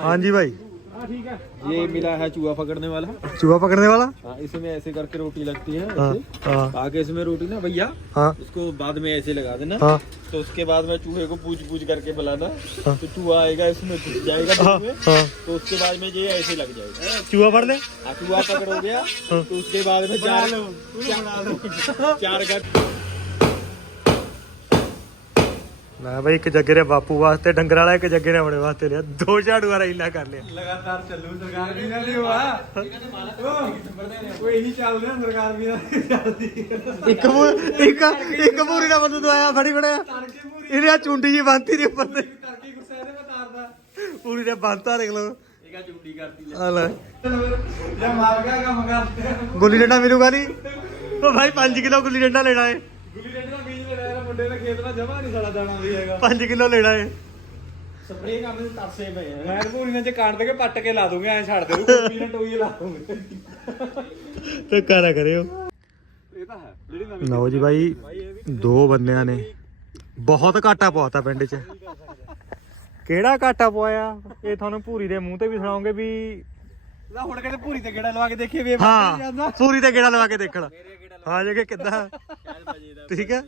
ਹਾਂਜੀ भाई। ये मिला है चूहा पकड़ने वाला। चूहा पकड़ने वाला? हाँ इसमें ऐसे करके रोटी लगती है। हाँ ऐसे। हाँ। आगे इसमें रोटी ना भैया हाँ। उसको बाद में ऐसे लगा देना। हाँ। तो उसके बाद में चूहे को पूछ पूछ करके बुलाना। हाँ। तो चूहा आएगा इसमें घुस जाएगा हाँ हाँ। तो उसके बाद में ये ऐसे लग जाएगा। चूहा पड़ ले। हाँ, चूहा पकड़ हो गया। हाँ। तो उसके बाद में चार चार ਮੈਂ ਬਈ ਇੱਕ ਜੱਗੇ ਬਾਪੂ ਵਾਸਤੇ ਡੰਗਰ ਵਾਲਾ ਇੱਕ ਜੱਗੇ ਆਪਣੇ ਵਾਸਤੇ ਲਿਆ। ਦੋ ਝਾੜੂ ਵਾਲਾ ਇਲਾ ਕਰ ਲਿਆ। ਲਗਾਤਾਰ ਚੱਲੂ ਸਰਕਾਰ ਵੀ ਨਾਲ ਹੀ। ਹੋਆ ਉਹ ਇਹੀ ਚੱਲਦੇ ਸਰਕਾਰ ਵੀ ਨਾਲ ਚੱਲਦੀ ਇੱਕ ਇੱਕ ਇੱਕ ਮੂਰੀ ਦਾ ਬੰਦੂ ਦਵਾਇਆ ਫੜੀ ਫੜਿਆ। ਇਹਦੇ ਆ ਚੁੰਡੀ ਜੀ ਬੰਤੀ ਦੇ ਉੱਪਰ ਤੇ। ਪੂਰੀ ਦੇ ਬੰਤਾ ਦੇਖ ਲਓ। ਇਹਗਾ ਚੁੰਡੀ ਕਰਤੀ ਲੈ। ਜਾਂ ਮਾਰ ਗਿਆ ਕੰਮ ਕਰਦੇ ਗੁੱਲੀ ਡੰਡਾ ਮਿਲੂਗਾ ਨਹੀਂ? ਉਹ ਭਾਈ 5 ਕਿਲੋ ਗੁੱਲੀ ਡੰਡਾ ਲੈਣਾ ਏ। ਮੁੰਡੇ ਦੇ ਖੇਤ ਦਾ ਜਮਾ ਨਹੀਂ ਸਾਲਾ ਦਾਣਾ ਵੀ ਹੈਗਾ। 5 ਕਿਲੋ ਲੈਣਾ ਏ। ਸਪਰੇਅ ਕਰਨ ਦੇ ਤਰਸੇ ਪਏ ਆ। ਮੈਂ ਪੂਰੀ ਨੇ ਚ ਕਾਣ ਦੇ ਕੇ ਪੱਟ ਕੇ ਲਾ ਦੂੰਗੇ ਐ ਛੱਡ ਦੇ ਦੂੰ ਕੋਈ ਨਾ ਟੋਈ ਲਾ ਦੂੰਗੇ। ਤੇ ਕਰਾ ਕਰਿਓ। ਇਹ ਤਾਂ ਹੈ ਜਿਹੜੀ ਨਵੀਂ ਲਓ ਜੀ ਬਾਈ ਦੋ ਬੰਦਿਆਂ ਨੇ। ਬਹੁਤ ਘਾਟਾ ਪਵਾਤਾ ਪਿੰਡ 'ਚ। ਕਿਹੜਾ ਘਾਟਾ ਪਵਾਇਆ? ਇਹ ਤੁਹਾਨੂੰ ਭੂਰੀ ਦੇ ਮੂੰਹ ਤੇ ਵੀ ਸੁਣਾਉਂਗੇ ਵੀ ਨਾ ਹੁਣ ਕਿਤੇ ਪੂਰੀ ਤੇ ਗੇੜਾ ਲਵਾ ਕੇ ਦੇਖੀਏ ਵੀ ਇਹ ਪੂਰੀ ਤੇ ਗੇੜਾ ਲਵਾ ਕੇ ਦੇਖਣ। ਹਾਂ ਜੇ ਕਿ ਕਿੱਦਾਂ? ਠੀਕ ਹੈ?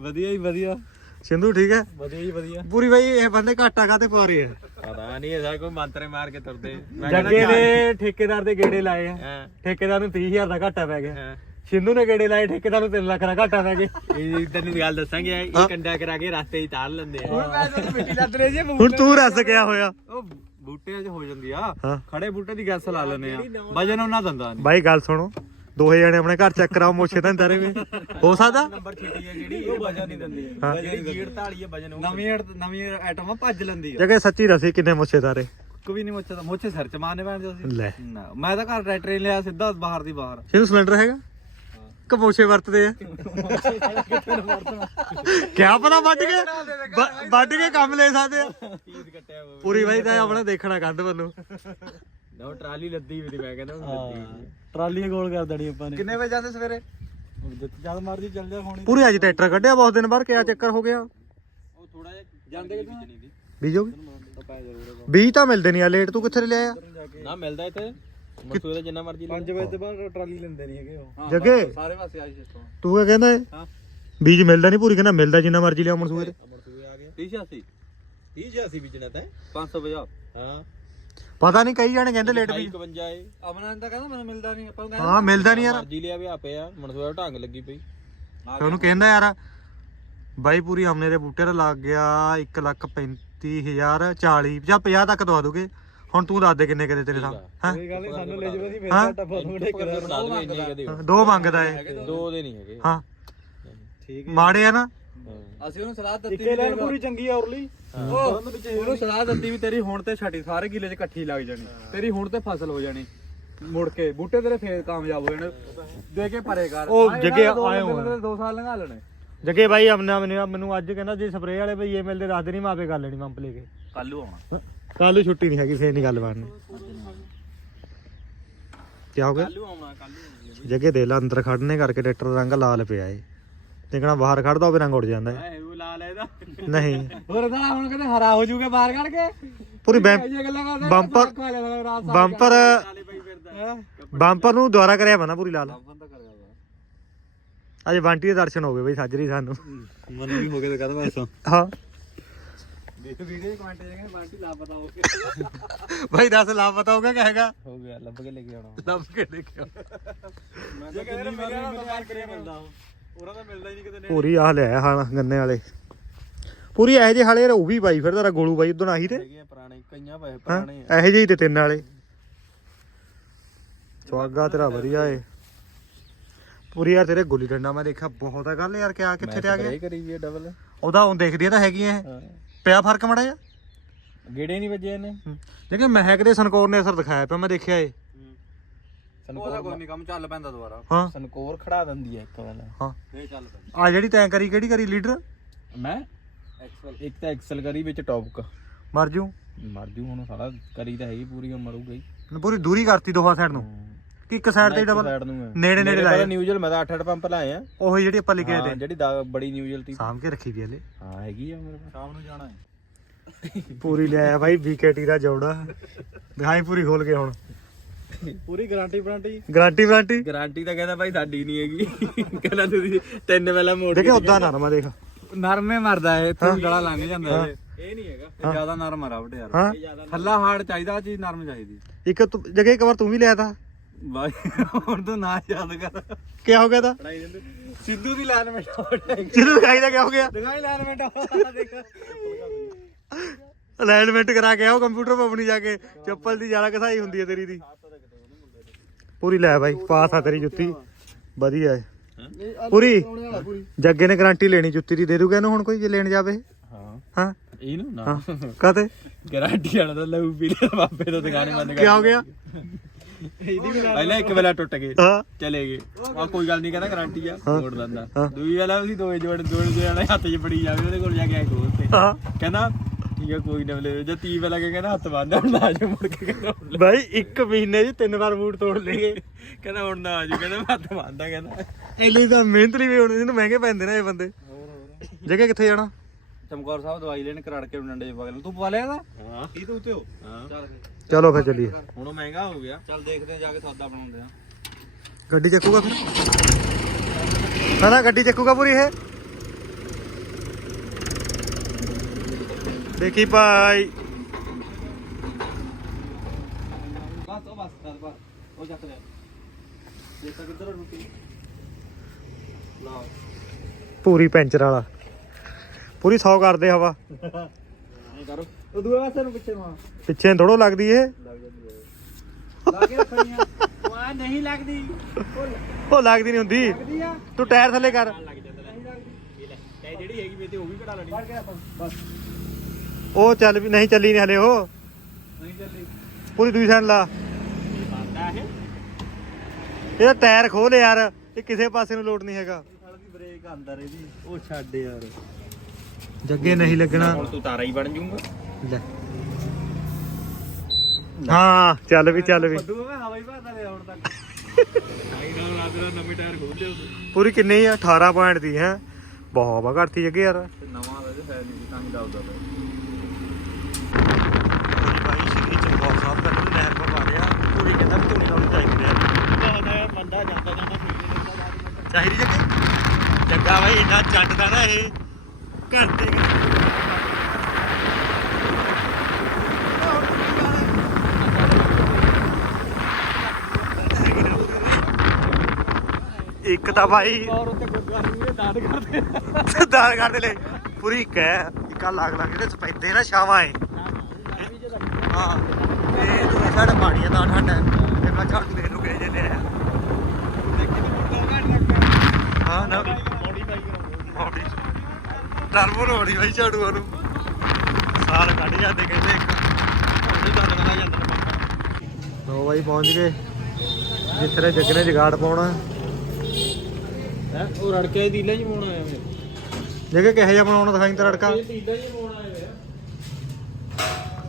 ਵਧੀਆ ਹੀ ਵਧੀਆ। ਸਿੰਧੂ ਠੀਕ ਹੈ? ਵਧੀਆ ਹੀ ਵਧੀਆ। ਪੂਰੀ ਬਾਈ ਇਹ ਬੰਦੇ ਘਾਟਾ ਕਾਤੇ ਪਵਾ ਰਹੇ ਆ? ਪਤਾ ਨਹੀਂ ਇਹ ਕੋਈ ਮੰਤਰੇ ਮਾਰ ਕੇ ਤੁਰਦੇ। ਜੱਗੇ ਨੇ ਠੇਕੇਦਾਰ ਦੇ ਗੇੜੇ ਲਾਏ ਆ। ਹਾਂ। ਠੇਕੇਦਾਰ ਨੂੰ 30000 ਦਾ ਘਾਟਾ ਪੈ ਗਿਆ। ਹਾਂ। ਸਿੰਧੂ ਨੇ ਗੇੜੇ ਲਾਏ ਠੇਕੇਦਾਰ ਨੂੰ 3 ਲੱਖ ਦਾ ਘਾਟਾ ਪੈ ਗਿਆ। ਇਹ ਤੈਨੂੰ ਗੱਲ ਦੱਸਾਂਗੇ ਇਹ ਕੰਡਾ ਕਰਾ ਕੇ ਰਸਤੇ ਹੀ ਤਾਰ ਲੈਂਦੇ ਆ। ਹੁਣ ਮੈਂ ਤੁਹਾਨੂੰ ਮਿੱਟੀ ਲੱਦ ਰਹੇ ਜੀ ਹੁਣ ਤੂੰ ਰਸ ਗਿਆ ਹੋਇਆ। ਉਹ ਬੂਟਿਆਂ 'ਚ ਹੋ ਜਾਂਦੀ ਆ। ਹਾਂ। ਖੜੇ ਬੂਟੇ ਦੀ ਗੱਸ ਲਾ ਲੈਨੇ ਆ। ਵਜਨ ਉਹਨਾਂ ਦੰਦਾ ਨਹੀਂ ਬਾਈ ਗੱਲ ਸੁਣੋ। ਦੋਹੇ ਜਣੇ ਆਪਣੇ ਘਰ ਚੈੱਕ ਕਰਾਓ ਮੋਛੇ ਤਾਂ ਤਾਰੇ ਵੇ। ਹੋ ਸਕਦਾ? ਨੰਬਰ ਛਿੱਟੀ ਹੈ ਜਿਹੜੀ ਉਹ ਵਜਨ ਨਹੀਂ ਦਿੰਦੀ। ਹਾਂ। ਜਿਹੜੀ ਗੀੜ ਢਾਲੀ ਹੈ ਵਜਨ ਨਵੀਂ ਨਵੀਂ ਆਈਟਮ ਭੱਜ ਲੈਂਦੀ ਆ। ਜਗੇ ਸੱਚੀ ਦੱਸੀ ਕਿੰਨੇ ਮੋਛੇ ਤਾਰੇ। ਕੋਈ ਨਹੀਂ ਮੋਚੇ ਮੋਚੇ ਸਿਰ ਚ ਮਾਰਨੇ ਪੈਣ ਜੋ ਸੀ ਲੈ ਮੈਂ ਤਾਂ ਘਰ ਟਰੈਕਟਰ ਹੀ ਲਿਆ ਸਿੱਧਾ ਬਾਹਰ ਦੀ ਬਾਹਰ। ਇਹਨੂੰ ਸਿਲੰਡਰ ਹੈਗਾ? ਕਿ ਮੋਛੇ ਵਰਤਦੇ ਆ? ਕਿਆ ਪਤਾ ਵੱਢ ਕੇ ਵੱਢ ਕੇ ਕੰਮ ਲੈ ਸਕਦੇ ਆ। ਪੂਰੀ ਬਾਈ ਤਾਂ ਆਪਣਾ ਦੇਖਣਾ ਕੰਧ ਵੱਲੋਂ। ਨਾ ਟਰਾਲੀ ਲੱਦੀ ਵੀ ਮੈਂ ਕਹਿੰਦਾ ਲੱਦੀ ਟਰਾਲੀ ਗੋਲ ਕਰ ਦੇਣੀ ਆਪਾਂ ਨੇ। ਕਿੰਨੇ ਵਜੇ ਜਾਂਦੇ ਸਵੇਰੇ? ਜਦ ਮਰਜ਼ੀ ਚੱਲ ਜਾ ਹੋਣੀ ਪੂਰੀ ਅੱਜ ਟਰੈਕਟਰ ਕੱਢਿਆ ਬਹੁਤ ਦਿਨ ਬਾਅਦ ਕਿਆ ਚੱਕਰ ਹੋ ਗਿਆ? ਉਹ ਥੋੜਾ ਜਿਹਾ ਜਾਂਦੇ ਕਿਦੋਂ ਬੀਜੋਗੇ? ਪਤਾ ਜ਼ਰੂਰ ਬੀਜ ਤਾਂ ਮਿਲਦੇ ਨਹੀਂ ਆ ਲੇਟ ਤੂੰ ਕਿੱਥੇ ਲਿਆਇਆ? ਨਾ ਮਿਲਦਾ ਇੱਥੇ। ਮਸੂਏ ਦਾ ਜਿੰਨਾ ਮਰਜ਼ੀ 5 ਵਜੇ ਤੋਂ ਬਾਅਦ ਟਰਾਲੀ ਲੈਂਦੇ ਨਹੀਂ ਹੈਗੇ ਉਹ। ਜੱਗੇ? ਸਾਰੇ ਪਾਸੇ ਆਈ ਸਿਸਟਮ ਤੂੰ ਕਿਆ ਕਹਿੰਦਾ ਏ? ਹਾਂ। ਬੀਜ ਮਿਲਦਾ ਨਹੀਂ ਪੂਰੀ ਕਹਿੰਦਾ ਮਿਲਦਾ ਜਿੰਨਾ ਮਰਜ਼ੀ ਲਿਆ ਮਨਸੂਏ ਤੇ ਮਸੂਏ ਆ ਗਿਆ 30 86 30 86 ਵਿਚਣਾ ਤਾਂ। 550 ਹਾਂ। ਪਤਾ ਨਹੀਂ ਕਈ ਜਾਣੇ ਕਹਿੰਦੇ ਲੇਟ ਬੀਜ 51 ਏ। ਅਮਨਾਂ ਤਾਂ ਕਹਿੰਦਾ ਮੈਨੂੰ ਮਿਲਦਾ ਨਹੀਂ ਆਪਾਂ ਨੂੰ ਹਾਂ ਮਿਲਦਾ ਨਹੀਂ ਯਾਰ। ਮਰਜ਼ੀ ਲਿਆ ਵੀ ਆਪੇ ਆ ਮਨਸੂਆ ਢੰਗ ਲੱਗੀ ਪਈ। ਤੇ ਉਹਨੂੰ ਕਹਿੰਦਾ ਯਾਰ ਬਾਈ ਪੂਰੀ ਆਮਨੇ ਦੇ ਬੂਟੇ ਦਾ ਲੱਗ ਗਿਆ 1 ਲੱਖ 35000 40 ਜਾਂ 50 ਤੱਕ ਦਵਾ ਦੋਗੇ। ਹੁਣ ਤੂੰ ਦੱਸ ਦੇ ਕਿੰਨੇ ਕਦੇ ਤੇਰੇ ਸਾਹ ਹਾਂ? ਗੱਲ ਨਹੀਂ ਸਾਨੂੰ ਲੈ ਜਵੇ ਦੀ ਹਾਂ। ਕਰਾ ਦੋ ਮੰਗਦਾ ਏ। ਦੋ ਦੇ ਨਹੀਂ ਹੈਗੇ। ਹਾਂ। ਠੀਕ ਮਾੜੇ ਆ ਨਾ। ਅਸੀਂ ਉਹਨੂੰ ਸਲਾਹ ਦਿੱਤੀ ਇੱਕੇ ਲੈਣ ਪੂਰੀ ਚੰਗੀ ਆ ਉਹ ਉਹਨੂੰ ਸਲਾਹ ਦਿੱਤੀ ਵੀ ਤੇਰੀ ਹੁਣ ਤੇ ਛੱਡੀ ਸਾਰੇ ਕਿਲੇ 'ਚ ਇਕੱਠੀ ਲੱਗ ਜਾਣੀ। ਤੇਰੀ ਹੁਣ ਤੇ ਫਸਲ ਹੋ ਜਾਣੀ। ਮੁੜ ਕੇ ਬੂਟੇ ਤੇਰੇ ਫੇਰ ਕਾਮਯਾਬ ਹੋ ਜਾਣੇ। ਦੇ ਕੇ ਪਰੇ ਕਰ ਉਹ ਜੱਗੇ ਆਏ। ਨੇ ਦੋ ਸਾਲ ਲੰਘਾ ਲੈਣੇ। ਜੱਗੇ ਬਾਈ ਆਮਨਾ ਮੈਨੂੰ ਮੈਨੂੰ ਅੱਜ ਕਹਿੰਦਾ ਜੇ ਸਪਰੇਅ ਵਾਲੇ ਭਈਏ ਮਿਲਦੇ ਦੱਸ ਦੇ ਨਹੀਂ ਮਾਪੇ ਕਰ ਲੈਣੀ ਪੰਪ ਲੈ ਕੇ। ਕੱਲੂ ਆਉਣਾ। ਕੱਲ ਛੁੱਟੀ ਨਹੀਂ ਹੈਗੀ ਫੇਰ ਨਹੀਂ ਗੱਲ ਬਣਨੀ। ਕੀ ਹੋ ਗਿਆ? ਕੱਲੂ ਆਉਣਾ ਕੱਲੂ ਜੱਗੇ ਦੇ ਲਾ ਅੰਦਰ ਖੜਨੇ ਕਰਕੇ ਟਰੈਕਟਰ ਰੰਗ ਲਾਲ ਪਿਆ ਏ। ਦੇਖਣਾ ਬਾਹਰ ਖੜਦਾ ਹੋਵੇ ਰੰਗ ਉੱਡ ਜਾਂਦਾ ਏ ਐ ਉਹ ਲਾ ਲੈ ਇਹਦਾ। ਨਹੀਂ। ਹੋਰ ਤਾਂ ਹੁਣ ਕਹਿੰਦੇ ਹਰਾ ਹੋ ਜਾਊਗਾ ਬਾਹਰ ਕੱਢ ਕੇ। ਪੂਰੀ ਬੈਂ ਇਹ ਗੱਲਾਂ ਕਰਦੇ ਬੰਪਰ ਬੰਪਰ ਸਾਲੇ ਪਈ ਫਿਰਦਾ। ਬੰਪਰ ਨੂੰ ਦੁਆਰਾ ਕਰਿਆ ਵਾ ਨਾ ਪੂਰੀ ਲਾਲ। ਬੰਦਾ ਕਰ ਗਿਆ ਅੱਜ ਬੰਟੀ ਦੇ ਦਰਸ਼ਨ ਹੋ ਗਏ ਬਈ ਸਾਜਰੀ ਸਾਨੂੰ। ਮਨ ਵੀ ਹੋ ਗਿਆ ਤਾਂ ਕਹਦਾ ਐਸਾ? ਹਾਂ। ਵੀਡੀਓ ਵੀਡੀਓ ਕਮੈਂਟ ਜਾਏਗਾ ਬਾਂਟੀ ਲਾ ਪਤਾ ਹੋ ਗਿਆ। ਭਾਈ ਦੱਸ ਲਾ ਪਤਾ ਹੋਗਾ ਕਿ ਹੈਗਾ? ਹੋ ਗਿਆ ਲੱਭ ਕੇ ਲੈ ਕੇ ਆਉਣਾ। ਲੱਭ ਕੇ ਦੇਖਿਓ ਮੈਂ ਤਾਂ ਕਿੰਨੀ ਵਾਰ ਮੇਰੇ ਬਾਹਰ ਕਰਿਆ ਮਿਲਦਾ ਉਹਨਾਂ ਦਾ ਮਿਲਦਾ ਹੀ ਨਹੀਂ ਕਿਤੇ ਨੇ ਪੂਰੀ ਆਹ ਲਿਆ ਹਾਂ ਗੰਨੇ ਵਾਲੇ। ਪੂਰੀ ਇਹੋ ਜਿਹੇ ਹਾਲੇ ਉਹ ਵੀ ਬਾਈ ਫਿਰ ਤੇਰਾ ਗੋਲੂ ਬਾਈ ਉਦੋਂ ਆਹੀ ਤੇ। ਹੈਗੇ ਆ ਪੁਰਾਣੇ ਕਈਆਂ ਪੈਸੇ ਹਾਂ ਪੁਰਾਣੇ ਆ। ਇਹੋ ਜਿਹੇ ਹੀ ਤੇ ਤਿੰਨ ਵਾਲੇ। ਸਵਾਗਾ ਤੇਰਾ ਵਧੀਆ ਏ। ਪੂਰੀ ਯਾਰ ਤੇਰੇ ਗੁੱਲੀ ਡੰਡਾ ਮੈਂ ਦੇਖਿਆ ਬਹੁਤ ਆ ਗੱਲ ਯਾਰ ਕਿਆ ਕਿੱਥੇ ਤੇ ਆ ਗਿਆ ਕਰੀ ਵੀ ਡਬਲ ਉਹਦਾ ਉਹ ਦੇਖਦੀਆਂ ਤਾਂ ਹੈਗੀਆਂ ਇਹ। ਪਿਆ ਫ਼ਰਕ ਮੜਾ ਜਾ ਗੇੜੇ ਨਹੀਂ ਵੱਜੇ ਇਹਨੇ। ਜਿਵੇਂ ਮਹਿਕ ਦੇ ਸਨਕੌਰ ਨੇ ਅਸਰ ਦਿਖਾਇਆ ਪਿਆ ਮੈਂ ਦੇਖਿਆ ਏ। ਉਹਦਾ ਕੋਈ ਨਹੀਂ ਕੰਮ ਚੱਲ ਪੈਂਦਾ ਦੁਬਾਰਾ। ਹਾਂ। ਸਨਕੋਰ ਖੜਾ ਦਿੰਦੀ ਹੈ ਇੱਕ ਵਾਰ। ਹਾਂ। ਇਹ ਚੱਲ ਪੈਂਦਾ। ਆ ਜਿਹੜੀ ਤੈਂ ਕਰੀ ਕਿਹੜੀ ਕਰੀ ਲੀਡਰ? ਮੈਂ? ਐਕਸਲ ਇੱਕ ਤਾਂ ਐਕਸਲ ਕਰੀ ਵਿੱਚ ਟੌਪਕ ਮਰ ਜੂ। ਮਰ ਜੂ ਹੁਣ ਸਾਲਾ ਕਰੀ ਤਾਂ ਹੈਗੀ ਪੂਰੀ ਉਮਰ ਹੋ ਗਈ। ਪੂਰੀ ਦੂਰੀ ਕਰਤੀ ਦੋਹਾਂ ਸਾਈਡ ਨੂੰ। ਕਿ ਇੱਕ ਸਾਈਡ ਤੇ ਡਬਲ ਨੇੜੇ ਨੇੜੇ ਲਾਏ। ਨਿਊਜ਼ਲ ਮੈਂ ਤਾਂ 8-8 ਪੰਪ ਲਾਏ ਆ। ਉਹੀ ਜਿਹੜੀ ਆਪਾਂ ਲਿਖੇ ਤੇ। ਜਿਹੜੀ ਦਾ- ਬੜੀ ਨਿਊਜ਼ਲ ਤੀ। ਸਾਂਭ ਕੇ ਰੱਖੀ ਵੀ ਹਲੇ। ਹਾਂ ਹੈਗੀ ਆ ਮੇਰੇ ਕੋਲ। ਸ਼ਾਮ ਨੂੰ ਜਾਣਾ ਹੈ। ਪੂਰੀ ਲਿਆਇਆ ਬਾਈ ਬੀਕੇਟੀ ਦਾ ਜੋੜਾ। ਦਿਖਾਈ ਪੂਰੀ ਖੋਲ ਕੇ ਹੁਣ। ਪੂਰੀ guarantee warranty guarantee warranty guarantee ਤਾਂ ਕਹਿੰਦਾ ਭਾਈ ਸਾਡੀ ਨਹੀਂ ਹੈਗੀ। ਕਹਿੰਦਾ ਤੁਸੀਂ ਤਿੰਨ ਵੇਲਾ ਮੋੜ ਦੇਖੇ ਉਦਾਂ ਨਰਮਾ ਦੇਖ। ਨਰਮੇ ਮਰਦਾ ਇਹ ਤੇ ਗਲਾ ਲੰਘ ਜਾਂਦਾ ਇਹ। ਇਹ ਨਹੀਂ ਹੈਗਾ ਜ਼ਿਆਦਾ ਨਰਮ ਆ ਰਬੜ ਯਾਰ। ਥੱਲਾ ਹਾਰਡ ਚਾਹੀਦਾ ਚੀਜ਼ ਨਰਮ ਚਾਹੀਦੀ ਇੱਕ ਤੂੰ ਜਗੇ ਇੱਕ ਵਾਰ ਤੂੰ ਵੀ ਲਿਆ ਤਾ। ਬਾਈ ਹੁਣ ਤੂੰ ਨਾ ਯਾਦ ਕਰ। ਕੀ ਹੋ ਗਿਆ ਤਾ? ਸਿੱਧੂ ਦੀ ਲਾਈਨ ਮਿੰਟ ਜਿਹਨੂੰ ਦਿਖਾਈ ਦਾ ਕੀ ਹੋ ਗਿਆ? ਦਿਖਾਈ ਲਾਈਨ ਮਿੰਟ ਦੇਖ। ਅਲਾਈਨਮੈਂਟ ਕਰਾ ਕੇ ਆਓ ਕੰਪਿਊਟਰ 'ਤੇ ਆਪਣੀ ਜਾ ਕੇ। ਚੱਪਲ ਦੀ ਜ਼ਿਆਦਾ ਕਸਾਈ ਹੁੰਦੀ ਹੈ ਤੇਰੀ ਦੀ। ਪੂਰੀ ਲੈ ਬਾਈ ਪਾਸ ਆ ਤੇਰੀ ਜੁੱਤੀ। ਵਧੀਆ ਹੈ ਪੂਰੀ? ਜੱਗੇ ਨੇ ਗਾਰੰਟੀ ਲੈਣੀ ਜੁੱਤੀ ਦੀ ਦੇ ਦੂਗਾ ਇਹਨੂੰ ਹੁਣ ਕੋਈ ਜੇ ਲੈਣ ਜਾਵੇ? ਹਾਂ। ਹਾਂ? ਇਹਨੂੰ ਨਾ ਹਾਂ। ਕਾਤੇ ਗਾਰੰਟੀ ਵਾਲਾ ਤਾਂ ਲਊ ਪੀ ਲਿਆ ਬਾਪੇ ਤੋਂ ਦੁਕਾਨ ਬੰਦ ਕੀ ਹੋ ਗਿਆ? ਪਹਿਲਾਂ ਇੱਕ ਵੇਲਾ ਟੁੱਟ ਗਏ ਹਾਂ। ਚਲੇ ਗਏ। ਆ ਕੋਈ ਗੱਲ ਨਹੀਂ ਕਹਿੰਦਾ ਗਾਰੰਟੀ ਆ। ਮੋੜ ਦਿੰਦਾ। ਦੂਈ ਵਾਲਾ ਉਹਦੀ ਦੋਏ ਜੋੜ ਜੋੜਾਂ ਹੱਥ 'ਚ ਫੜੀ ਜਾਵੇ ਉਹਦੇ ਕੋਲ ਜਾ ਕੇ ਖੋਲ ਤੇ। ਹਾਂ। ਕਹਿੰਦਾ ਠੀਕ ਆ ਕੋਈ ਨਾ ਲੈ ਜੇ ਤੀ ਵਾਲਾ ਕੇ ਕਹਿੰਦਾ ਹੱਥ ਬੰਨ੍ਹ ਹੁਣ ਨਾ ਆ ਜਾ ਮੁੜ ਕੇ ਕਹਿੰਦਾ ਹੁਣ ਲੈ। ਬਾਈ ਇੱਕ ਮਹੀਨੇ 'ਚ ਤਿੰਨ ਵਾਰ ਬੂਟ ਤੋੜ ਲੇਗੇ ਕਹਿੰਦਾ ਹੁਣ ਨਾ ਆ ਜਾ ਕਹਿੰਦਾ ਮੈਂ ਹੱਥ ਬੰਨਦਾ ਕਹਿੰਦਾ। ਇੰਨੀ ਤਾਂ ਮਿਹਨਤ ਨਹੀਂ ਵੀ ਹੁਣ ਇਹਨੂੰ ਮਹਿੰਗੇ ਪੈਂਦੇ ਨੇ ਇਹ ਬੰਦੇ। ਜਗੇ ਕਿੱਥੇ ਜਾਣਾ? ਚਮਕੌਰ ਸਾਹਿਬ ਦਵਾਈ ਲੈਣ ਕਰਾੜ ਕੇ ਡੰਡੇ ਪਾ ਕੇ ਤੂੰ ਪਵਾ ਲਿਆ ਦਾ ਹਾਂ। ਕੀ ਤੂੰ ਤੇ ਹੋ। ਹਾਂ। ਚੱਲ ਚਲੋ ਫਿਰ ਚੱਲੀਏ। ਹੁਣ ਉਹ ਮਹਿੰਗਾ ਹੋ ਗਿਆ। ਚੱਲ ਦੇਖਦੇ ਆ ਜਾ ਕੇ ਸੌਦਾ ਬਣਾਉਂਦੇ ਆ ਗੱਡੀ ਚੱਕੂਗਾ ਫਿਰ? ਨਾ ਨਾ ਗੱਡੀ ਚੱਕੂਗਾ ਪੂਰੀ ਇਹ? ਦੇਖੀ ਭਾਈ ਬਸ ਉਹ ਬਸ ਚੱਲ ਬਸ ਉਹ ਚੱਕ ਲਿਆ ਦੇਖਾ ਕਿੱਧਰ ਰੋਟੀ ਲਾ ਪੂਰੀ ਪੈਂਚਰ ਵਾਲਾ। ਪੂਰੀ 100 ਕਰਦੇ ਹਵਾ। ਨਹੀਂ ਕਰੋ। ਉਹ ਦੂਏ ਪਾਸੇ ਨੂੰ ਪਿੱਛੇ ਮਾਰ। ਪਿੱਛੇ ਥੋੜੋ ਲੱਗਦੀ ਇਹ। ਲੱਗ ਜਾਂਦੀ ਹੈ। ਲਾ ਕੇ ਰੱਖਣੀਆਂ ਉਹ ਆ ਨਹੀਂ ਲੱਗਦੀ। ਉਹ ਉਹ ਲੱਗਦੀ ਨਹੀਂ ਹੁੰਦੀ। ਲੱਗਦੀ ਆ। ਤੂੰ ਟਾਇਰ ਥੱਲੇ ਕਰ। ਲੱਗ ਜਾਂਦਾ ਨਹੀਂ ਲੱਗਦੀ ਲੈ ਇਹ ਜਿਹੜੀ ਹੈਗੀ ਮੇਰੇ ਤੇ ਉਹ ਵੀ ਕਢਾ ਲੈਣੀ। ਫੜ ਕੇ ਬਸ। ਉਹ ਚੱਲ ਵੀ ਨਹੀਂ ਚੱਲੀ ਨਹੀਂ ਹਲੇ ਉਹ। ਨਹੀਂ ਚੱਲੀ। ਪੂਰੀ ਦੂਜੀ ਸਾਈਡ ਲਾ। ਇਹ। ਇਹਦਾ ਟਾਇਰ ਖੋਲ ਯਾਰ ਇਹ ਕਿਸੇ ਪਾਸੇ ਨੂੰ ਲੋਡ ਨਹੀਂ ਹੈਗਾ। ਸਾਲ ਦੀ ਬ੍ਰੇਕ ਅੰਦਰ ਇਹਦੀ। ਉਹ ਛੱਡ ਯਾਰ। ਜੱਗੇ ਨਹੀਂ ਲੱਗਣਾ। ਹੁਣ ਤੂੰ ਤਾਰਾ ਹੀ ਬਣ ਜਾਊਗਾ। ਲੈ। ਹਾਂ ਚੱਲ ਵੀ ਚੱਲ ਵੀ। ਬੱਦੂ ਮੈਂ ਹਵਾ ਹੀ ਹੁਣ ਤੱਕ। ਪੂਰੀ ਕਿੰਨੀ ਆ? 18 ਪੁਆਇੰਟ ਦੀ ਹੈ। ਬਹੁਤ ਵਾ ਘੜਤੀ ਜੱਗੇ ਯਾਰ। ਨਵਾਂ ਦਾ ਜੇ ਫੈਲ ਨਹੀਂ ਤਾਂ ਹੀ ਦੱਸਦਾ ਭਾਈ ਸ਼੍ਰੀ ਚਮਕੌਰ ਸਾਹਿਬ ਦਾ ਨਹਿਰ ਪਰ ਆ ਰਿਹਾ ਪੂਰੀ ਕਹਿੰਦਾ ਵੀ ਧੂਣੀ ਲਾਉਣੀ ਚਾਹੀਦੀ ਹੈ। ਪਿਆ ਯਾਰ ਬੰਦਾ ਜਾਂਦਾ ਜਾਂਦਾ ਠੀਕ ਚਾਹੀਦੀ ਜੱਗੇ ਜੱਗਾ ਭਾਈ ਇੰਨਾ ਚੱਟਦਾ ਨਾ ਇਹ ਇੱਕ ਤਾਂ ਭਾਈ ਔਰ ਉੱਤੇ ਕਰਦੇ ਲੈ ਪੂਰੀ ਕਹਿ ਇੱਕਾ ਲੱਗ ਲੱਗ ਜਿਹੜੇ ਸਪੈਦੇ ਨਾ ਛਾਵਾਂ ਏ ਹਾਂ ਤੇ ਦੂਜੀ ਸਾਈਡ ਪਾਣੀ ਦਾ ਠੰਡ ਹੈ ਤੇ ਮੈਂ ਝਾੜੂ ਦੇ ਨੂੰ ਗਏ ਜੰਨੇ ਆ ਹਾਂ ਨਾ। ਮੋੜੀ ਨਰਮੋ ਰੋੜੀ ਭਾਈ ਝਾੜੂਆਂ ਨੂੰ। ਸਾਲ ਕੱਢ ਜਾਂਦੇ ਕਹਿੰਦੇ ਇੱਕ। ਲੋ ਭਾਈ ਪਹੁੰਚ ਗਏ। ਜਿੱਥੇ ਜੱਗ ਨੇ ਜਗਾੜ ਪਾਉਣਾ। ਉਹ ਰੜ ਕੇ ਦੀਲਾ ਜੀ ਪਾਉਣਾ ਆਇਆ ਮੈਂ। ਜਗੇ ਕਿਹੋ ਜਿਹਾ ਬਣਾਉਣਾ ਦਿਖਾਈ ਤੇ ਰੜਕਾ? ਦੀਲਾ ਜੀ ਪਾਉਣਾ ਆਇਆ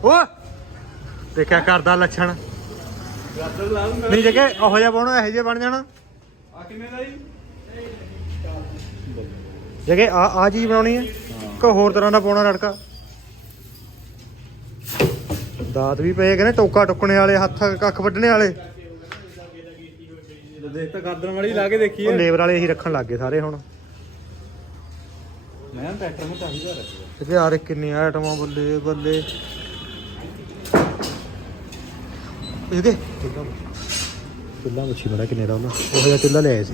ਓ ਦੇਖਿਆ ਕਰਦਾ ਲੱਛਣ। ਲਾ ਨਹੀਂ ਜਗੇ ਉਹੋ ਜਿਹਾ ਪਾਉਣਾ ਇਹੋ ਜਿਹਾ ਬਣ ਜਾਣਾ। ਆ ਕਿੰਨੇ ਦਾ ਜੀ? ਜਗੇ ਆ ਆ ਚੀਜ਼ ਬਣਾਉਣੀ ਹੈ ਕਿ ਹੋਰ ਤਰ੍ਹਾਂ ਦਾ ਪਾਉਣਾ ਰੜਕਾ। ਦਾਤ ਵੀ ਪਏ ਕਹਿੰਦੇ ਟੋਕਾ ਟੁੱਕਣੇ ਵਾਲੇ ਹੱਥ ਕੱਖ ਵੱਢਣੇ ਵਾਲੇ। ਦੇਖ ਤਾਂ ਗਾਦਰ ਵਾਲੀ ਲਾ ਕੇ ਦੇਖੀ ਉਹ ਲੇਬਰ ਵਾਲੇ ਇਹੀ ਰੱਖਣ ਲੱਗ ਸਾਰੇ ਹੁਣ। ਮੈਂ ਟਰੈਕਟਰ ਨੂੰ ਚਾਹੀਦਾ ਰੱਖਿਆ। ਜਗੇ ਯਾਰ ਕਿੰਨੀਆਂ ਆਈਟਮਾਂ ਬੱਲੇ ਬੱਲੇ। ਜਗੇ ਚੁੱਲਾ ਮੁੱਛੀ ਬੜਾ ਕਿੰਨੇ ਦਾ ਉਹਨਾਂ ਉਹ ਜਿਹਾ ਚੁੱਲਾ ਲਿਆਏ ਸੀ।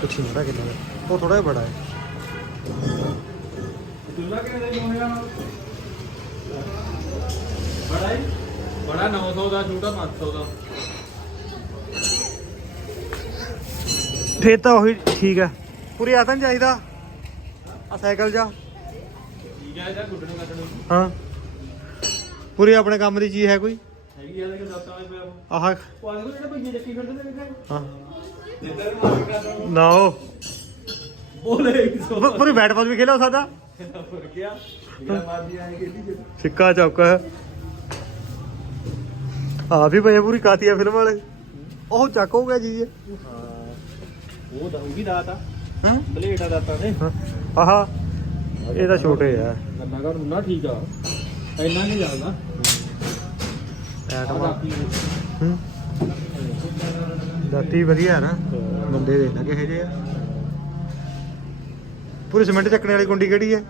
ਪੁੱਛੀ ਬੜਾ ਕਿੰਨੇ ਦਾ। ਉਹ ਥੋੜਾ ਜਿਹਾ ਬੜਾ ਹੈ। ਤੁਲਾ ਕਿੰਨੇ ਦਾ ਹੋਇਆ? ਬੜਾ ਹੀ। ਬੜਾ 900 ਦਾ ਛੋਟਾ 500 ਦਾ। ਫੇਰ ਤਾਂ ਉਹੀ ਠੀਕ ਹੈ। ਪੂਰੀ ਆਤਨ ਚਾਹੀਦਾ। ਆ ਸਾਈਕਲ ਜਾ। ਠੀਕ ਹੈ ਇਹਦਾ ਗੁੱਡ ਨੂੰ ਕੱਢਣ ਨੂੰ ਹਾਂ। ਪੂਰੀ ਆਪਣੇ ਕੰਮ ਦੀ ਚੀਜ਼ ਹੈ ਕੋਈ। ਹੈਗੀ ਆ ਕਿ ਦਾਤਾਂ ਵਾਲੇ ਪਿਆ ਆਹ। ਉਹ ਆਲੇ ਕੋਲ ਜਿਹੜੇ ਭਈਏ ਚੱਕੀ ਫਿਰਦੇ ਨੇ ਕਿਤੇ ਹਾਂ। ਜਿੱਦਾਂ ਮਾਰ ਕੇ ਨਾ ਉਹ। ਬੋਲੇ ਸੋ। ਪੂ- ਪੂਰੀ ਬੈਟ ਬਾਲ ਵੀ ਖੇਲੋ ਸਕਦਾ ਫੁਰ ਗਿਆ ਜਿਹੜਾ ਮਾਰਦੀ ਆਏਗੀ ਇਹਦੀ ਸਿੱਕਾ ਚੌਕਾ ਆ ਵੀ ਪੂਰੀ ਫਿਲਮ ਵਾਲੇ। ਉਹ ਚੱਕ ਹੋ ਗਿਆ ਜੀ ਹਾਂ। ਉਹ ਵੀ ਦਾਤਾ ਹਾਂ? ਬਲੇਡ ਦਾਤਾ ਨੇ ਆਹਾ। ਇਹ ਤਾਂ ਛੋਟੇ ਆ। ਗੰਨਾ ਘਰ ਨਾ ਠੀਕ ਆ। ਇੰਨਾ ਨਹੀਂ ਚੱਲਦਾ। ਐਟਮਾ ਹੂੰ। ਦਾਤੀ ਵਧੀਆ ਹੈ ਨਾ। ਬੰਦੇ ਦੇ ਨਾ ਕਿਹੇ ਜੇ ਆ। ਪੂਰੀ ਸਿਮੈਂਟ ਚੱਕਣੇ ਵਾਲੀ ਕੁੰਡੀ ਕਿਹੜੀ ਹੈ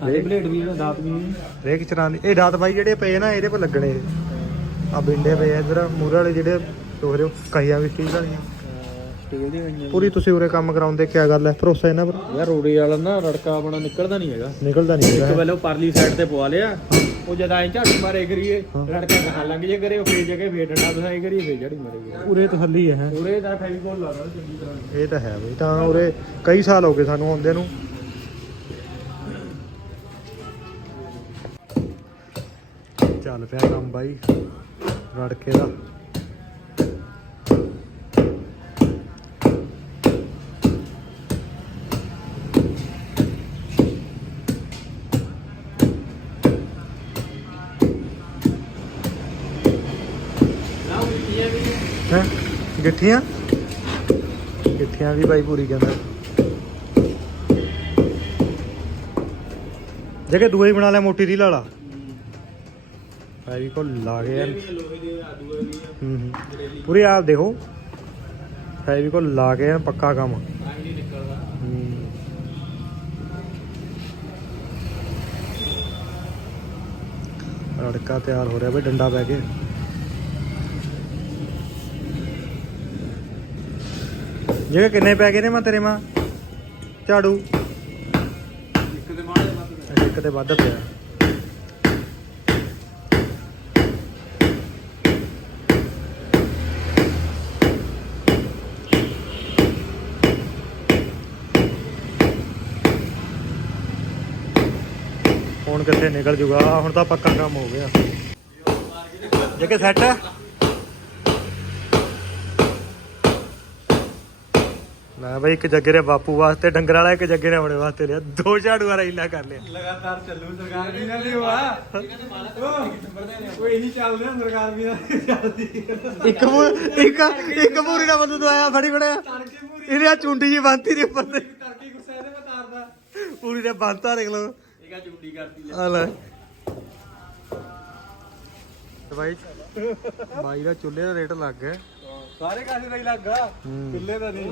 ਆਹ ਬਲੇਡ ਵੀ ਹੈ ਦਾਤ ਵੀ ਹੈ ਰੇਕ ਚਰਾਂ ਦੀ। ਇਹ ਦਾਤ ਬਾਈ ਜਿਹੜੇ ਪਏ ਨਾ ਇਹਦੇ ਪਰ ਲੱਗਣੇ ਆ। ਬਿੰਡੇ ਪਏ ਆ ਇਧਰ ਮੂਰੇ ਵਾਲੇ ਜਿਹੜੇ ਦੋਹਰੇ ਕਹੀਆਂ ਵੀ ਸਟੀਲ ਵਾਲੀਆਂ ਸਟੀਲ ਦੀ ਹੋਈਆਂ ਪੂਰੀ ਤੁਸੀਂ ਉਰੇ ਕੰਮ ਕਰਾਉਂਦੇ ਕੀ ਗੱਲ ਹੈ? ਭਰੋਸਾ ਇਹਨਾਂ ਪਰ? ਯਾਰ ਰੋੜੀ ਵਾਲਾ ਨਾ ਰੜਕਾ ਆਪਣਾ ਨਿਕਲਦਾ ਨਹੀਂ ਹੈਗਾ। ਨਿਕਲਦਾ ਨਹੀਂ ਇੱਕ ਹੈਗਾ ਵੇਲੇ ਉਹ ਪਰਲੀ ਸਾਈਡ ਤੇ ਪਵਾ ਲਿਆ ਉਹ ਜਦ ਐਂ ਝਾੜੀ ਮਾਰੇ ਕਰੀਏ ਰੜਕਾ ਕਹਾ ਲੰਘ ਜੇ ਕਰੇ ਉਹ ਫੇਰ ਜਗੇ ਫੇਰ ਡੰਡਾ ਬਸਾਈ ਕਰੀਏ ਫੇਰ ਝਾੜੀ ਮਾਰੇਗੀ ਉਰੇ ਤਸੱਲੀ ਹੈ ਪੂਰੇ ਦਾ ਫੈਵੀਕੋਲ ਲਾ ਦੋ ਚੰਗੀ ਤਰ੍ਹਾਂ। ਇਹ ਤਾਂ ਹੈ ਬਈ ਤਾਂ ਉਰੇ ਕਈ ਸਾਲ ਹੋ ਗਏ ਸਾਨੂੰ ਆਉਂਦੇ ਨੂੰ। ਚੱਲ ਪਿਆ ਕੰਮ ਬਾਈ ਰੜਕੇ ਦਾ। ਹੈ? ਗਿੱਠੀਆਂ? ਗਿੱਠੀਆਂ ਵੀ ਬਾਈ ਪੂਰੀ ਕਹਿੰਦਾ। ਜਗੇ ਦੂਏ ਹੀ ਬਣਾ ਲਿਆ ਮੋਟੀ ਰੀਲ ਵਾਲਾ। ਭਾਈ ਕੋ ਲਾ ਵੀ ਹੂੰ ਹੂੰ। ਪੂਰੀ ਆਪ ਦੇਖੋ। ਭਾਈ ਕੋ ਲਾ ਕੇ ਪੱਕਾ ਕੰਮ। ਰੜਕਾ ਤਿਆਰ ਹੋ ਰਿਹਾ ਬਈ ਡੰਡਾ ਪੈ ਕੇ। ਜਿਹੜੇ ਕਿੰਨੇ ਪੈ ਗਏ ਨੇ ਮੈਂ ਤੇਰੇ ਮਾਂ? ਝਾੜੂ? ਇੱਕ ਦੇ ਮਾੜੇ ਅੱਛਾ, ਇੱਕ ਤੇ ਵੱਧ ਪਿਆ। ਹੁਣ ਕਿੱਥੇ ਨਿਕਲ ਜੂਗਾ? ਹੁਣ ਤਾਂ ਪੱਕਾ ਕੰਮ ਹੋ ਗਿਆ। ਜੇ ਕਿ ਸੈੱਟ ਲੈ ਬਈ ਇੱਕ ਜੱਗੇ ਦੇ ਬਾਪੂ ਵਾਸਤੇ ਡੰਗਰ ਵਾਲਾ ਇੱਕ ਜੱਗੇ ਨੇ ਆਪਣੇ ਵਾਸਤੇ ਲਿਆ। ਦੋ ਝਾੜੂ ਵਾਲਾ ਇਲਾ ਕਰ ਲਿਆ। ਲਗਾਤਾਰ ਚੱਲੂ ਸਰਕਾਰ ਵੀ ਨਾਲ ਹੀ ਹੋਆ। ਉਹ ਇਹੀ ਚੱਲਦੇ ਆ ਸਰਕਾਰ ਵੀ ਨਾਲ ਚੱਲਦੀ। ਇੱਕ ਮੂ- ਇੱਕ ਇੱਕ ਪੂਰੀ ਦਾ ਬੰਦੂ ਤੋਂ ਆਇਆ ਫੜੀ ਫੜਿਆ। ਤੜਕੇ ਪੂਰੀ ਇਹਨੇ ਆ ਚੁੰਡੀ ਜੀ ਬੰਨਤੀ ਦੇ ਉੱਪਰ ਤੇ। ਤੜਕੇ ਗੁੱਸੇ ਇਹਦੇ ਮੈਂ ਤਾਰਦਾ ਪੂਰੀ ਨੇ ਬੰਨਤਾ ਦੇਖ ਲਓ। ਇਹ ਕਾ ਚੁੰਡੀ ਕਰਤੀ ਆ। ਲੈ। ਬਾਈ ਬਾਈ ਦਾ ਚੁੱਲ੍ਹੇ ਦਾ ਰੇਟ ਲੱਗ ਗਿਆ ਸਾਰੇ ਕਾਸੇ ਦਾ ਹੀ ਲੱਗਾ। ਕਿੱਲੇ ਦਾ ਨਹੀਂ।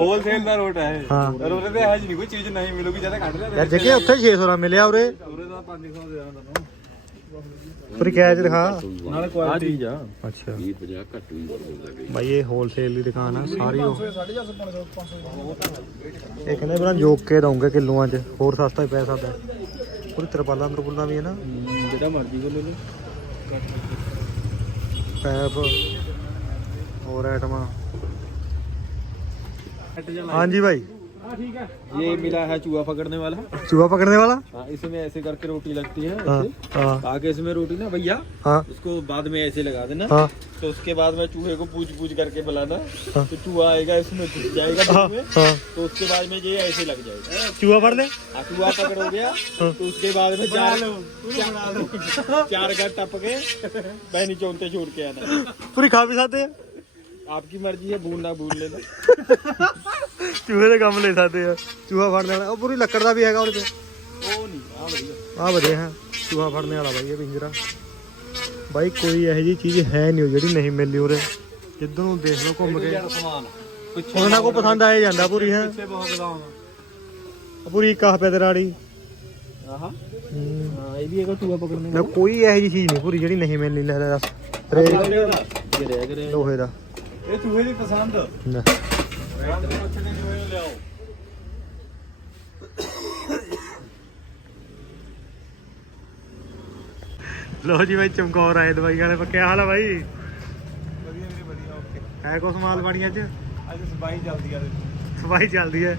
ਹੋਲਸੇਲ ਦਾ ਰੋਟ ਹੈ ਹਾਂ। ਪਰ ਉਹਦੇ ਤੇ ਹੈ ਜੀ ਨਹੀਂ ਕੋਈ ਚੀਜ਼ ਨਹੀਂ ਮਿਲੂਗੀ ਜਦ ਕੱਢ ਲਿਆ ਯਾਰ ਜੱਗੇ ਉੱਥੇ 600 ਦਾ ਮਿਲਿਆ ਉਰੇ। ਉਹਦੇ ਦਾ 500 ਦੇ ਦਾਂ ਤੁਹਾਨੂੰ। ਪਰ ਕੈਚ ਦਿਖਾ ਨਾਲੇ? ਕੁਆਲਿਟੀ ਆ। ਅੱਛਾ। 20 50 ਘੱਟ ਵੀ ਬੋਲਦਾ ਬਾਈ ਇਹ ਹੋਲਸੇਲ ਦੀ ਦੁਕਾਨ ਆ ਸਾਰੀ ਉਹ। ਇਹ ਕਹਿੰਦੇ ਬਣਾ ਜੋਕ ਕੇ ਦਊਂਗੇ ਕਿਲੋਆਂ 'ਚ ਹੋਰ ਸਸਤਾ ਹੀ ਪੈ ਸਕਦਾ ਪੂਰੀ ਤਰਪਾਲਾਂ ਤਰਪੁਲਾਂ ਵੀ ਹੈ ਨਾ। ਜਿਹੜਾ ਮਰਜ਼ੀ ਕੋ ਲੈ ਲਓ। ਪੈਪ। ਹੋਰ ਆਈਟਮਾਂ ਹਾਂਜੀ भाई हाँ ठीक है ये मिला है चूहा पकड़ने वाला चूहा पकड़ने वाला हाँ इसमें ऐसे करके रोटी लगती है हाँ ऐसे। हाँ आगे इसमें रोटी ना भैया हाँ इसको बाद में ऐसे लगा देना हाँ तो उसके बाद में चूहे को पूछ पूछ करके बुलाना हाँ। तो चूहा आएगा इसमें घुस जाएगा हाँ बीच में हाँ तो उसके बाद में ये ऐसे लग जाएगा चूहा पकड़ ले हाँ, चूहा पकड़ हो गया हाँ। तो उसके बाद में चार चार- चार घर टप के बहनी चौंते छोड़ के आना पूरी खा भी सकते हैं ਆਪਕੀ ਮਰਜ਼ੀ ਹੈ ਬੂਨ ਨਾ ਬੂਨ ਲੈ ਚੂਹੇ ਦੇ ਕੰਮ ਲੈ ਸਕਦੇ ਆ ਚੂਹਾ ਫੜ ਲੈਣਾ ਉਹ ਪੂਰੀ ਲੱਕੜ ਦਾ ਵੀ ਹੈਗਾ ਉਹਦੇ ਤੇ। ਉਹ ਨਹੀਂ ਆ ਵਧੀਆ। ਆ ਵਧੀਆ ਹੈ। ਚੂਹਾ ਫੜਨੇ ਵਾਲਾ ਬਾਈ ਇਹ ਪਿੰਜਰਾ ਬਾਈ ਕੋਈ ਇਹੋ ਜੀ ਚੀਜ਼ ਹੈ ਨਹੀਂ ਜਿਹੜੀ ਨਹੀਂ ਮਿਲਦੀ ਉਰੇ। ਜਿੱਦੋਂ ਨੂੰ ਦੇਖ ਲਓ ਘੁੰਮ ਕੇ। ਪਿੱਛੇ ਉਹਨਾਂ ਕੋ ਪਸੰਦ ਆਇਆ ਜਾਂਦਾ ਪੂਰੀ ਹੈ। ਪਿੱਛੇ ਬਹੁਤ ਗਦਾਉਣਾ ਪੂਰੀ ਕਾਹ ਪੈ ਦਰਾੜੀ ਆਹਾ। ਹਾਂ। ਇਹ ਵੀ ਇੱਕ ਟੂਆ ਪਕੜਨੇ ਕੋਈ ਇਹੋ ਜੀ ਚੀਜ਼ ਨਹੀਂ ਪੂਰੀ ਜਿਹੜੀ ਨਹੀਂ ਮਿਲਣੀ ਲੈ ਦੱਸ। ਲੋਹੇ ਦਾ। ਇਹ ਚੂਹੇ ਦੀ ਪਸੰਦ। ਲੈ, ਜੀ ਬਾਈ ਚਮਕੌਰ ਆਏ ਦਵਾਈ ਵਾਲੇ ਪੱਕੇ। ਹਾਲ ਆ ਬਾਈ। ਵਧੀਆ ਵੀਰੇ ਵਧੀਆ ਓਕੇ। ਹੈ ਕੁਛ ਮਾਲ ਪਾਣੀ ਅੱਜ ਅੱਜ ਸਬਾਈ ਜਲਦੀ ਆ ਦੇ ਸਫ਼ਾਈ ਚੱਲਦੀ ਹੈ।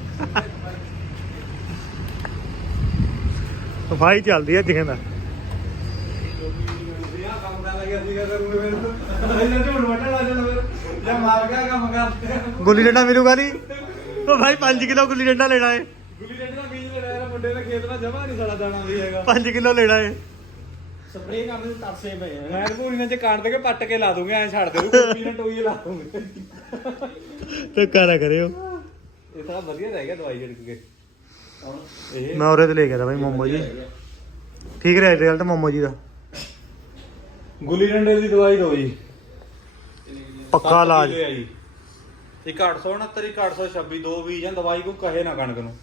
ਸਫ਼ਾਈ ਚਲਦੀ ਹੈ ਜਿਹਾਂ ਦਾ। ਇਹ ਕੰਮ ਕਰਨ ਲੱਗਿਆ ਸੀਗਾ ਕਰੂੰਗੇ ਫਿਰ ਇਹਨਾਂ ਝੂਠ ਵੱਟਣ ਲੱਗ ਜਾਣਾ ਫਿਰ। ਜਾਂ ਮਾਰ ਗਿਆ ਕੰਮ ਕਰਦੇ ਗੁੱਲੀ ਡੰਡਾ ਮਿਲੂਗਾ ਨਹੀਂ? ਉਹ ਭਾਈ 5 ਕਿਲੋ ਗੁੱਲੀ ਡੰਡਾ ਲੈਣਾ ਹੈ ਗੁੱਲੀ ਡੰਡੇ ਦਾ ਬੀਜ ਲੈਣਾ ਯਾਰ ਮੁੰਡੇ ਦਾ ਖੇਤ ਨਾਲ ਜਮਾ ਨਹੀਂ ਸਾਲਾ ਦਾਣਾ ਵੀ ਹੈਗਾ। 5 ਕਿਲੋ ਲੈਣਾ ਹੈ ਸਪਰੇਅ ਕਰਨ ਦੇ ਤਰਸੇ ਪਏ ਆ। ਮੈਂ ਪੂਰੀ ਨਾਲ ਚ ਕਾਟ ਦੇ ਕੇ ਪੱਟ ਕੇ ਲਾ ਦੂੰਗੇ ਐ ਛੱਡ ਦੇ ਕੋਈ ਨਾ ਟੋਈ ਲਾ ਦੂੰਗੇ ਤੇ ਕਰਾ ਕਰਿਓ। ਇਹ ਤਾਂ ਵਧੀਆ ਰਹਿ ਗਿਆ ਦਵਾਈ ਛਿੜਕ ਕੇ। ਇਹ ਮੈਂ ਉਰੇ ਤੇ ਲੈ ਗਿਆ ਤਾ ਬਾਈ ਮੋਮੋ ਜੀ। ਠੀਕ ਰਿਹਾ ਰਿਜ਼ਲਟ ਮੋਮੋ ਜੀ ਦਾ। ਗੁੱਲੀ ਡੰਡੇ ਦੀ ਦਵਾਈ ਦਿਓ ਜੀ। ਪੱਕਾ ਇਲਾਜ। ਇੱਕ 869 ਇੱਕ 826 ਦੋ ਵੀ ਜਾਂ ਦਵਾਈ ਕੋਈ ਕਹੇ ਨਾ ਕਣਕ ਨੂੰ।